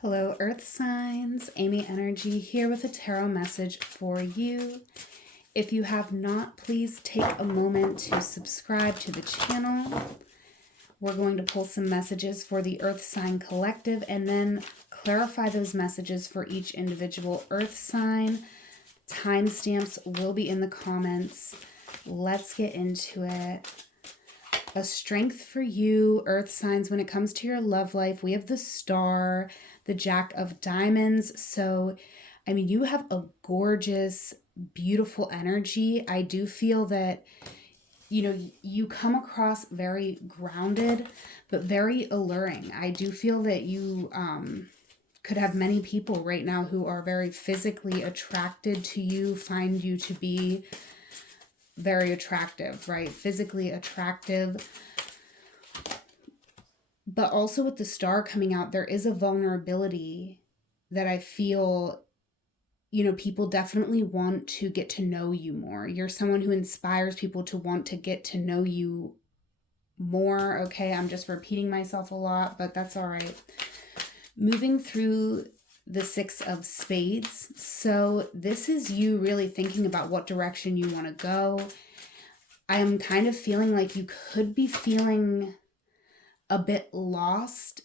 Hello, Earth signs. Amy Energy here with a tarot message for you. If you have not, please take a moment to subscribe to the channel. We're going to pull some messages for the Earth sign collective and then clarify those messages for each individual Earth sign. Timestamps will be in the comments. Let's get into it. A strength for you, Earth signs, when it comes to your love life. We have the Star, the Jack of Diamonds. So, I mean, you have a gorgeous, beautiful energy. I do feel that, you come across very grounded, but very alluring. I do feel that you could have many people right now who are very physically attracted to you, find you to be very attractive, right? Physically attractive. But also with the Star coming out, there is a vulnerability that I feel, people definitely want to get to know you more. You're someone who inspires people to want to get to know you more. Okay, I'm just repeating myself a lot, but that's all right. Moving through the Six of Spades. So this is you really thinking about what direction you want to go. I am kind of feeling like you could be feeling a bit lost.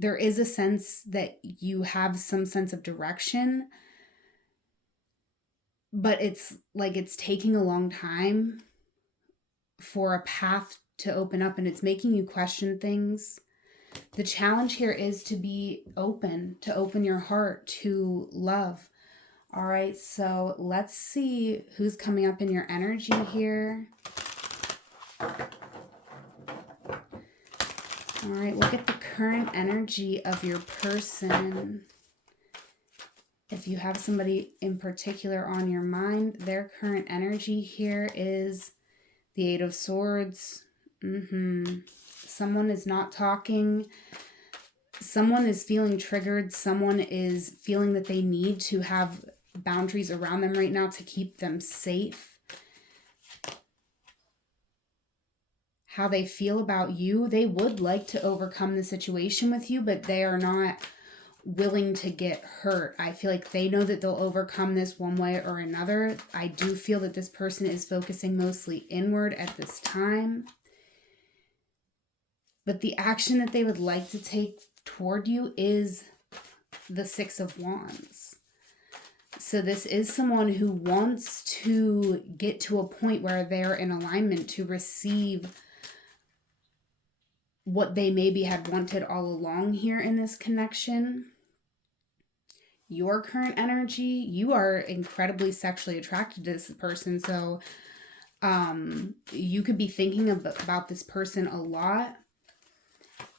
There is a sense that you have some sense of direction, but it's like it's taking a long time for a path to open up, and it's making you question things. The challenge here is to be open, to open your heart to love. All right, so let's see who's coming up in your energy here. All right, look at the current energy of your person. If you have somebody in particular on your mind, their current energy here is the Eight of Swords. Someone is not talking. Someone is feeling triggered. Someone is feeling that they need to have boundaries around them right now to keep them safe. How they feel about you, they would like to overcome the situation with you, but they are not willing to get hurt. I feel like they know that they'll overcome this one way or another. I do feel that this person is focusing mostly inward at this time. But the action that they would like to take toward you is the Six of Wands. So this is someone who wants to get to a point where they're in alignment to receive what they maybe had wanted all along here in this connection. Your current energy, you are incredibly sexually attracted to this person. So you could be thinking about this person a lot.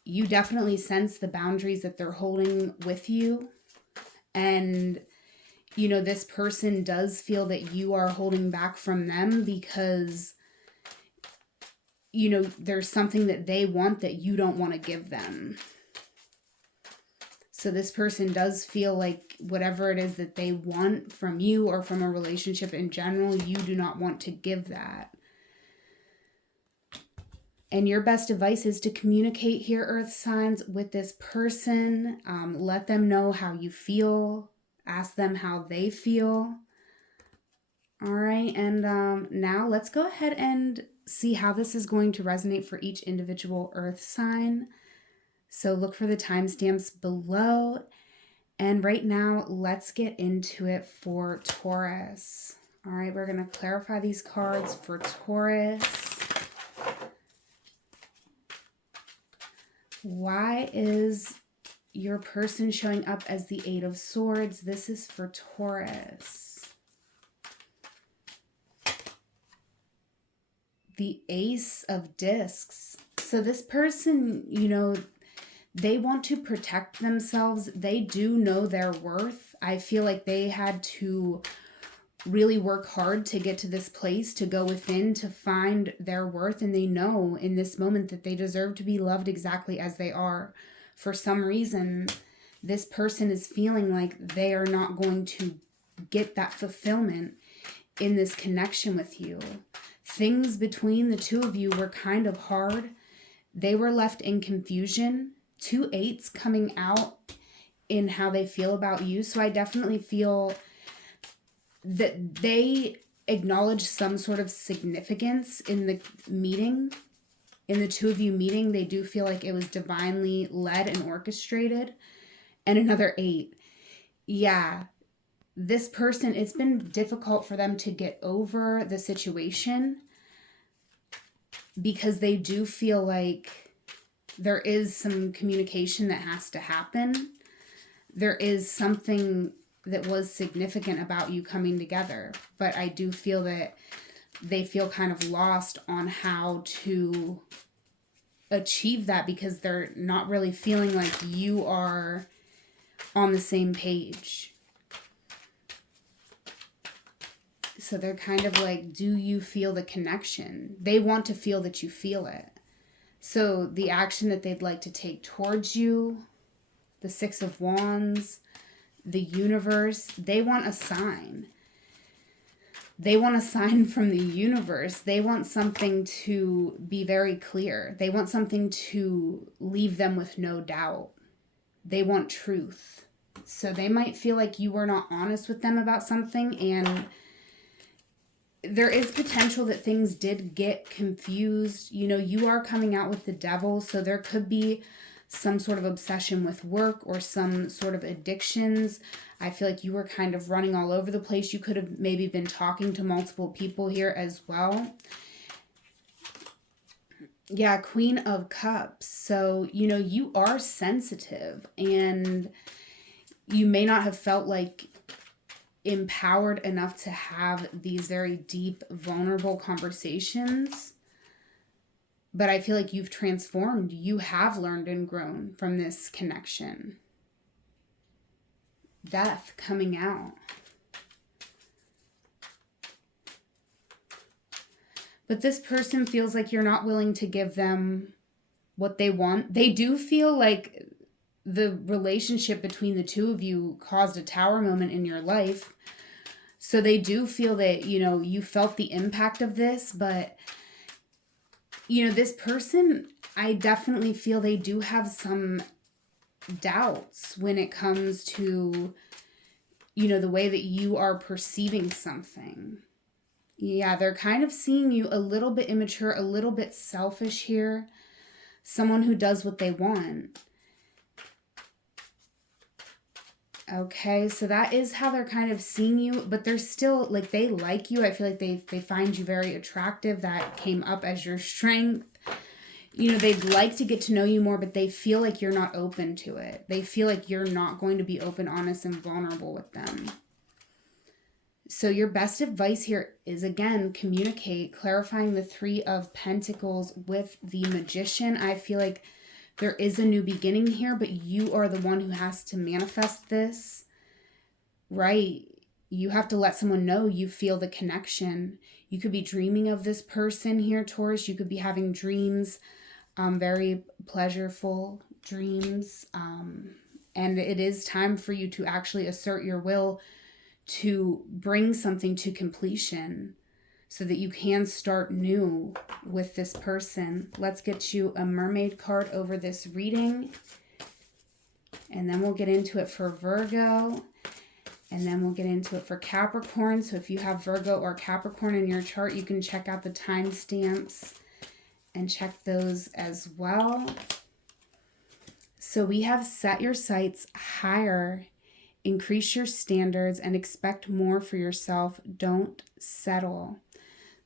You definitely sense the boundaries that they're holding with you. And, this person does feel that you are holding back from them because, there's something that they want that you don't want to give them. So this person does feel like whatever it is that they want from you or from a relationship in general, you do not want to give that. And your best advice is to communicate here, Earth signs, with this person. Let them know how you feel. Ask them how they feel. All right, and now let's go ahead and see how this is going to resonate for each individual Earth sign. So look for the timestamps below. And right now, let's get into it for Taurus. All right, we're going to clarify these cards for Taurus. Why is your person showing up as the Eight of Swords? This is for Taurus. The Ace of Discs. So this person, they want to protect themselves. They do know their worth. I feel like they had to really work hard to get to this place, to go within, to find their worth. And they know in this moment that they deserve to be loved exactly as they are. For some reason, this person is feeling like they are not going to get that fulfillment in this connection with you. Things between the two of you were kind of hard. They were left in confusion. two eights coming out in how they feel about you. So I definitely feel that they acknowledge some sort of significance in the meeting, in the two of you meeting. They do feel like it was divinely led and orchestrated. And another 8. Yeah, this person, it's been difficult for them to get over the situation because they do feel like there is some communication that has to happen. There is something that was significant about you coming together, but I do feel that they feel kind of lost on how to achieve that because they're not really feeling like you are on the same page. So they're kind of like, do you feel the connection? They want to feel that you feel it. So the action that they'd like to take towards you, the 6 of Wands, the universe, they want a sign. They want a sign from the universe. They want something to be very clear. They want something to leave them with no doubt. They want truth. So they might feel like you were not honest with them about something, and there is potential that things did get confused. You know, you are coming out with the Devil, so there could be some sort of obsession with work or some sort of addictions. I feel like you were kind of running all over the place. You could have maybe been talking to multiple people here as well. Yeah, Queen of Cups. So, you know, you are sensitive and you may not have felt like empowered enough to have these very deep, vulnerable conversations. But I feel like you've transformed. You have learned and grown from this connection. Death coming out. But this person feels like you're not willing to give them what they want. They do feel like the relationship between the two of you caused a tower moment in your life. So they do feel that, you know, you felt the impact of this, but you know, this person, I definitely feel they do have some doubts when it comes to, you know, the way that you are perceiving something. Yeah, they're kind of seeing you a little bit immature, a little bit selfish here. Someone who does what they want. Okay, so that is how they're kind of seeing you, but they're still, like, they like you. I feel like they find you very attractive. That came up as your strength. You know, they'd like to get to know you more, but they feel like you're not open to it. They feel like you're not going to be open, honest, and vulnerable with them. So your best advice here is, again, communicate, clarifying the 3 of Pentacles with the Magician. I feel like there is a new beginning here, but you are the one who has to manifest this, right? You have to let someone know you feel the connection. You could be dreaming of this person here, Taurus. You could be having dreams, very pleasureful dreams. And it is time for you to actually assert your will to bring something to completion so that you can start new with this person. Let's get you a mermaid card over this reading. And then we'll get into it for Virgo. And then we'll get into it for Capricorn. So if you have Virgo or Capricorn in your chart, you can check out the timestamps and check those as well. So we have set your sights higher, increase your standards, and expect more for yourself. Don't settle.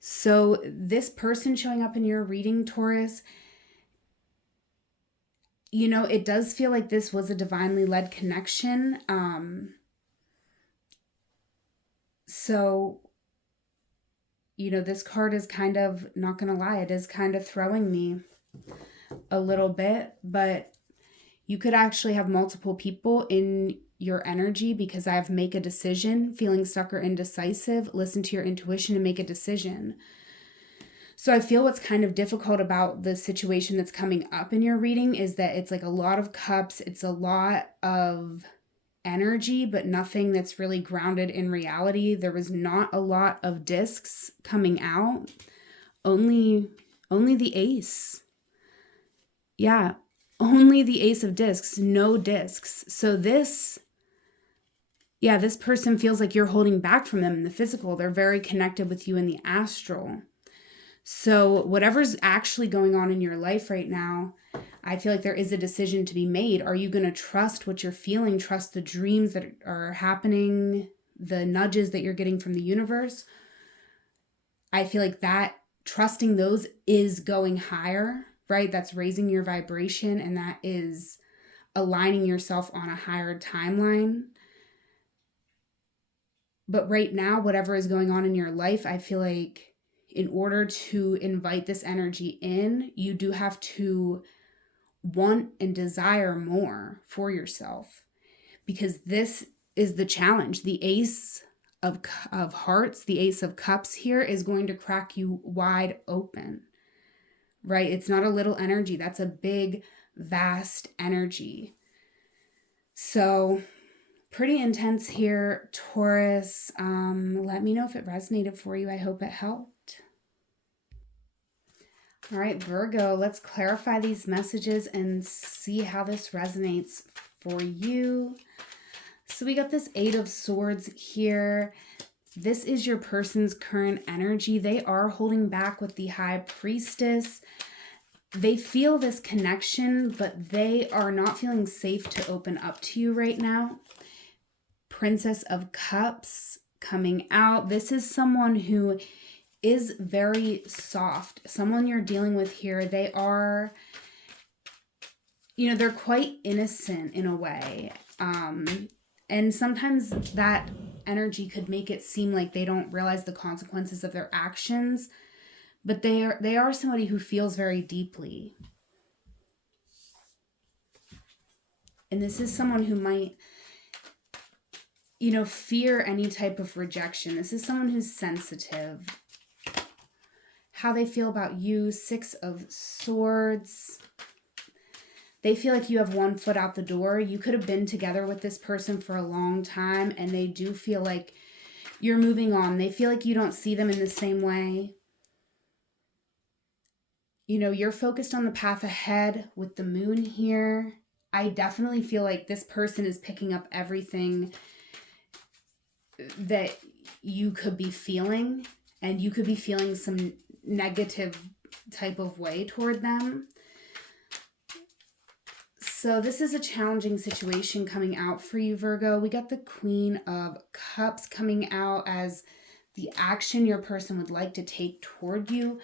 So this person showing up in your reading, Taurus, you know, it does feel like this was a divinely led connection. So, you know, this card is kind of, not going to lie, it is kind of throwing me a little bit, but you could actually have multiple people in your energy because I have make a decision, feeling stuck or indecisive, listen to your intuition and make a decision. So I feel what's kind of difficult about the situation that's coming up in your reading is that it's like a lot of cups, it's a lot of energy, but nothing that's really grounded in reality. There was not a lot of discs coming out, only the ace. Yeah. only the Ace of Discs, no discs. So this person feels like you're holding back from them in the physical. They're very connected with you in the astral. So whatever's actually going on in your life right now, I feel like there is a decision to be made. Are you going to trust what you're feeling, trust the dreams that are happening, the nudges that you're getting from the universe? I feel like that trusting those is going higher, right? That's raising your vibration, and that is aligning yourself on a higher timeline. But right now, whatever is going on in your life, I feel like in order to invite this energy in, you do have to want and desire more for yourself, because this is the challenge. The Ace of Hearts, the Ace of Cups here is going to crack you wide open, right? It's not a little energy. That's a big, vast energy. So pretty intense here, Taurus. Let me know if it resonated for you. I hope it helped. All right, Virgo, let's clarify these messages and see how this resonates for you. So we got this Eight of Swords here. This is your person's current energy. They are holding back with the High Priestess. They feel this connection, but they are not feeling safe to open up to you right now. Princess of Cups coming out. This is someone who is very soft. Someone you're dealing with here, they are, they're quite innocent in a way. And sometimes that energy could make it seem like they don't realize the consequences of their actions, but they are somebody who feels very deeply. And this is someone who might, fear any type of rejection. This is someone who's sensitive. How they feel about you, Six of Swords. They feel like you have one foot out the door. You could have been together with this person for a long time, and they do feel like you're moving on. They feel like you don't see them in the same way. You're focused on the path ahead with the moon here. I definitely feel like this person is picking up everything that you could be feeling, and you could be feeling some negative type of way toward them. So this is a challenging situation coming out for you, Virgo. We got the Queen of Cups coming out as the action your person would like to take toward you.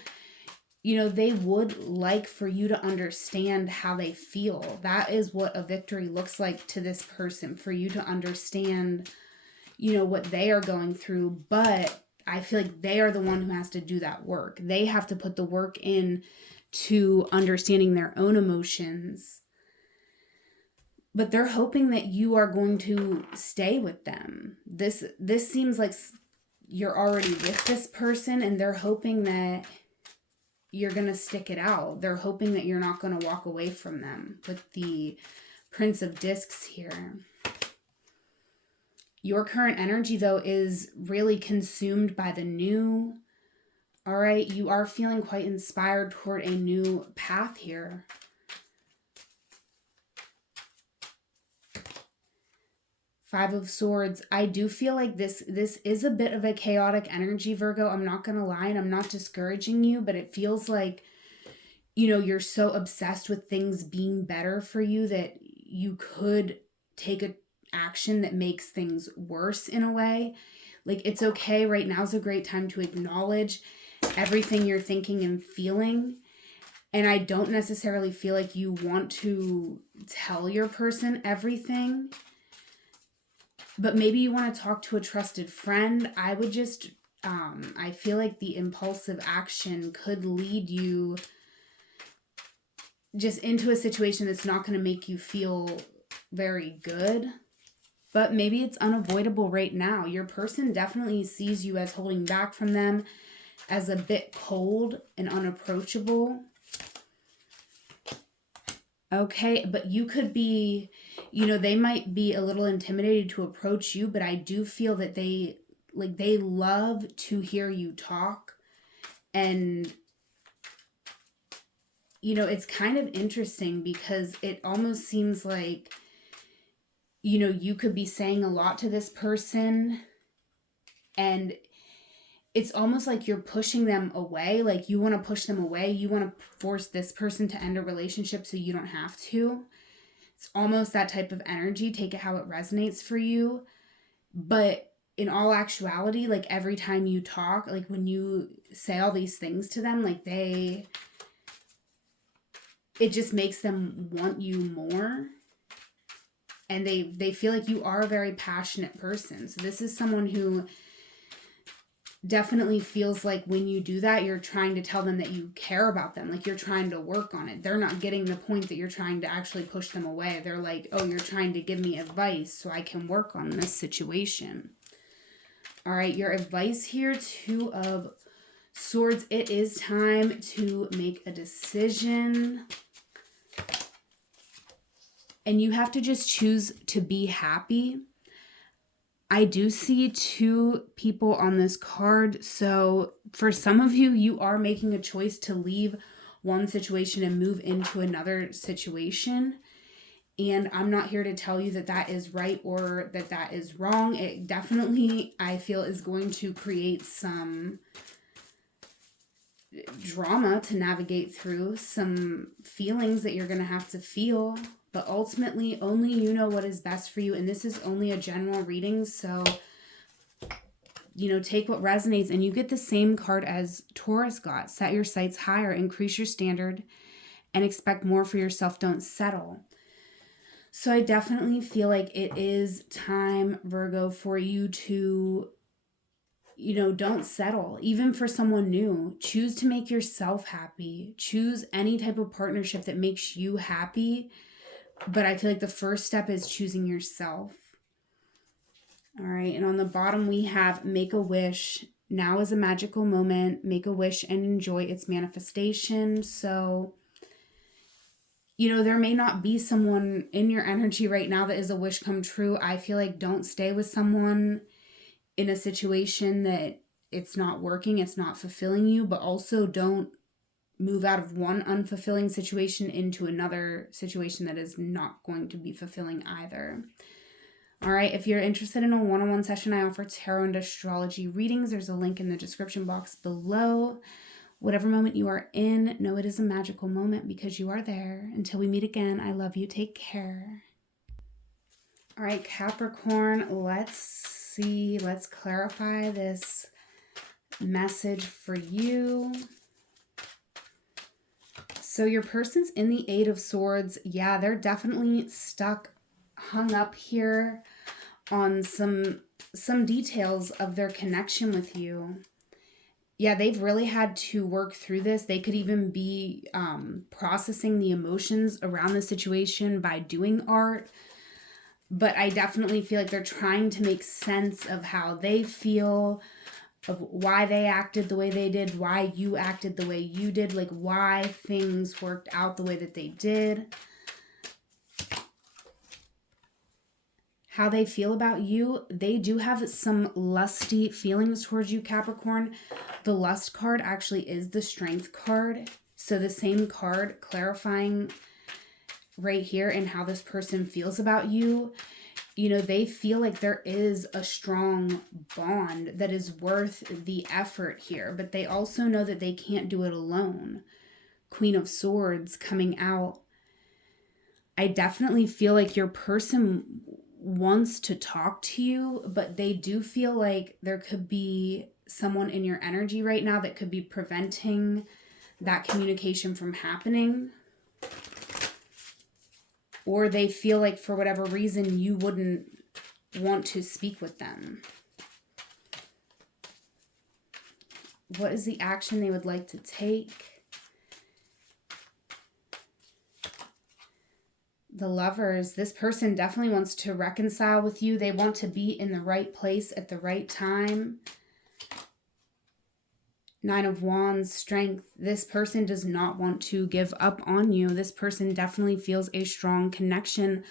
They would like for you to understand how they feel. That is what a victory looks like to this person, for you to understand, what they are going through. But I feel like they are the one who has to do that work. They have to put the work in to understanding their own emotions. But they're hoping that you are going to stay with them. This seems like you're already with this person, and they're hoping that you're going to stick it out. They're hoping that you're not going to walk away from them with the Prince of Discs here. Your current energy, though, is really consumed by the new. All right, you are feeling quite inspired toward a new path here. Five of Swords. I do feel like this is a bit of a chaotic energy, Virgo. I'm not going to lie, and I'm not discouraging you, but it feels like, you're so obsessed with things being better for you that you could take a action that makes things worse in a way. Like, it's okay. Right now is a great time to acknowledge everything you're thinking and feeling. And I don't necessarily feel like you want to tell your person everything, but maybe you want to talk to a trusted friend. I would just, I feel like the impulsive action could lead you just into a situation that's not going to make you feel very good. But maybe it's unavoidable right now. Your person definitely sees you as holding back from them, as a bit cold and unapproachable. Okay, but you could be, they might be a little intimidated to approach you, but I do feel that they love to hear you talk. And you know, it's kind of interesting because it almost seems like, you know, you could be saying a lot to this person, and it's almost like you're pushing them away. Like you want to push them away. You want to force this person to end a relationship so you don't have to. It's almost that type of energy. Take it how it resonates for you. But in all actuality, like every time you talk, like when you say all these things to them, like it just makes them want you more. And they feel like you are a very passionate person. So this is someone who definitely feels like when you do that, you're trying to tell them that you care about them. Like you're trying to work on it. They're not getting the point that you're trying to actually push them away. They're like, oh, you're trying to give me advice so I can work on this situation. All right, your advice here, Two of Swords. It is time to make a decision. And you have to just choose to be happy. I do see two people on this card. So for some of you, you are making a choice to leave one situation and move into another situation. And I'm not here to tell you that that is right or that that is wrong. It definitely, I feel, is going to create some drama to navigate through, some feelings that you're going to have to feel. But ultimately, only you know what is best for you. And this is only a general reading. So, you know, take what resonates. And you get the same card as Taurus got. Set your sights higher, increase your standard, and expect more for yourself. Don't settle. So I definitely feel like it is time, Virgo, for you to, you know, don't settle. Even for someone new, choose to make yourself happy. Choose any type of partnership that makes you happy. But I feel like the first step is choosing yourself. All right. And on the bottom, we have make a wish. Now is a magical moment. Make a wish and enjoy its manifestation. So, you know, there may not be someone in your energy right now that is a wish come true. I feel like don't stay with someone in a situation that it's not working, it's not fulfilling you, but also don't move out of one unfulfilling situation into another situation that is not going to be fulfilling either. All right, if you're interested in a one-on-one session, I offer tarot and astrology readings. There's a link in the description box below. Whatever moment you are in, know it is a magical moment because you are there. Until we meet again, I love you. Take care. All right, Capricorn, let's see. Let's clarify this message for you. So your person's in the Eight of Swords. Yeah, they're definitely stuck, hung up here on some details of their connection with you. Yeah, they've really had to work through this. They could even be processing the emotions around the situation by doing art. But I definitely feel like they're trying to make sense of how they feel, of why they acted the way they did, why you acted the way you did, like why things worked out the way that they did, how they feel about you. They do have some lusty feelings towards you, Capricorn. The lust card actually is the strength card. So the same card clarifying right here and how this person feels about you. You know, they feel like there is a strong bond that is worth the effort here, but they also know that they can't do it alone. Queen of Swords coming out. I definitely feel like your person wants to talk to you, but they do feel like there could be someone in your energy right now that could be preventing that communication from happening. Or they feel like for whatever reason you wouldn't want to speak with them. What is the action they would like to take? The Lovers. This person definitely wants to reconcile with you. They want to be in the right place at the right time. Nine of Wands, Strength. This person does not want to give up on you. This person definitely feels a strong connection,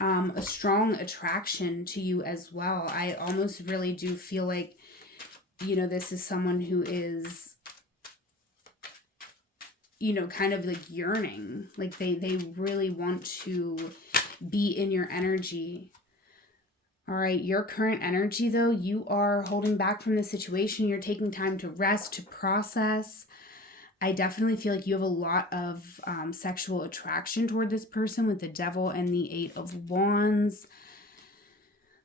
a strong attraction to you as well. I almost really do feel like, you know, this is someone who is, you know, kind of like yearning. Like they really want to be in your energy. All right, your current energy though, you are holding back from the situation. You're taking time to rest, to process. I definitely feel like you have a lot of sexual attraction toward this person with the Devil and the Eight of Wands.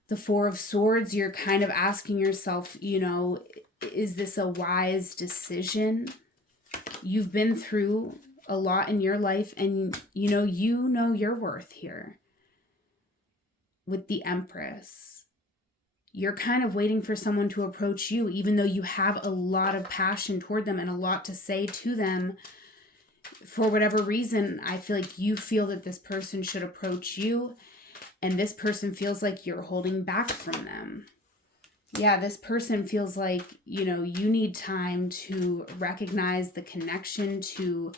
The Four of Swords, you're kind of asking yourself, you know, is this a wise decision? You've been through a lot in your life, and you know your worth here. With the Empress, you're kind of waiting for someone to approach you, even though you have a lot of passion toward them and a lot to say to them. For whatever reason, I feel like you feel that this person should approach you, and this person feels like you're holding back from them. Yeah, this person feels like, you know, you need time to recognize the connection, to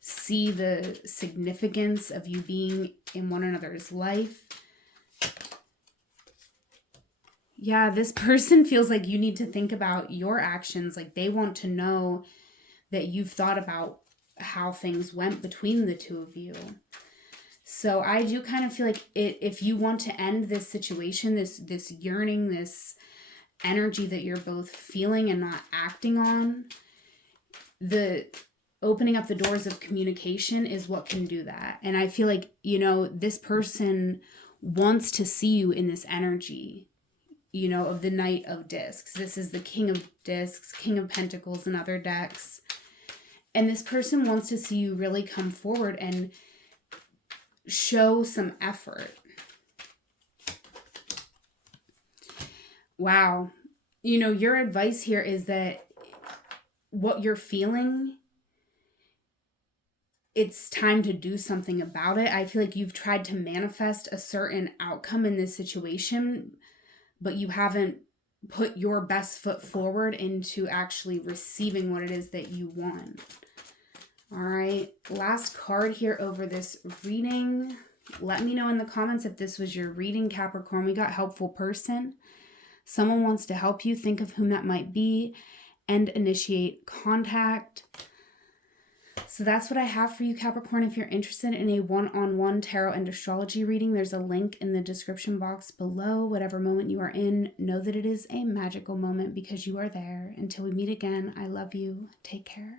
see the significance of you being in one another's life. Yeah, this person feels like you need to think about your actions. Like they want to know that you've thought about how things went between the two of you. So I do kind of feel like if you want to end this situation, this yearning, this energy that you're both feeling and not acting on, the opening up the doors of communication is what can do that. And I feel like, you know, this person wants to see you in this energy, you know, of the Knight of Discs. This is the King of Discs, King of Pentacles, and other decks. And this person wants to see you really come forward and show some effort. Wow. You know, your advice here is that what you're feeling, it's time to do something about it. I feel like you've tried to manifest a certain outcome in this situation, but you haven't put your best foot forward into actually receiving what it is that you want. All right, last card here over this reading. Let me know in the comments if this was your reading, Capricorn. We got helpful person. Someone wants to help you. Think of whom that might be and initiate contact. So that's what I have for you, Capricorn. If you're interested in a one-on-one tarot and astrology reading, there's a link in the description box below. Whatever moment you are in, know that it is a magical moment because you are there. Until we meet again, I love you. Take care.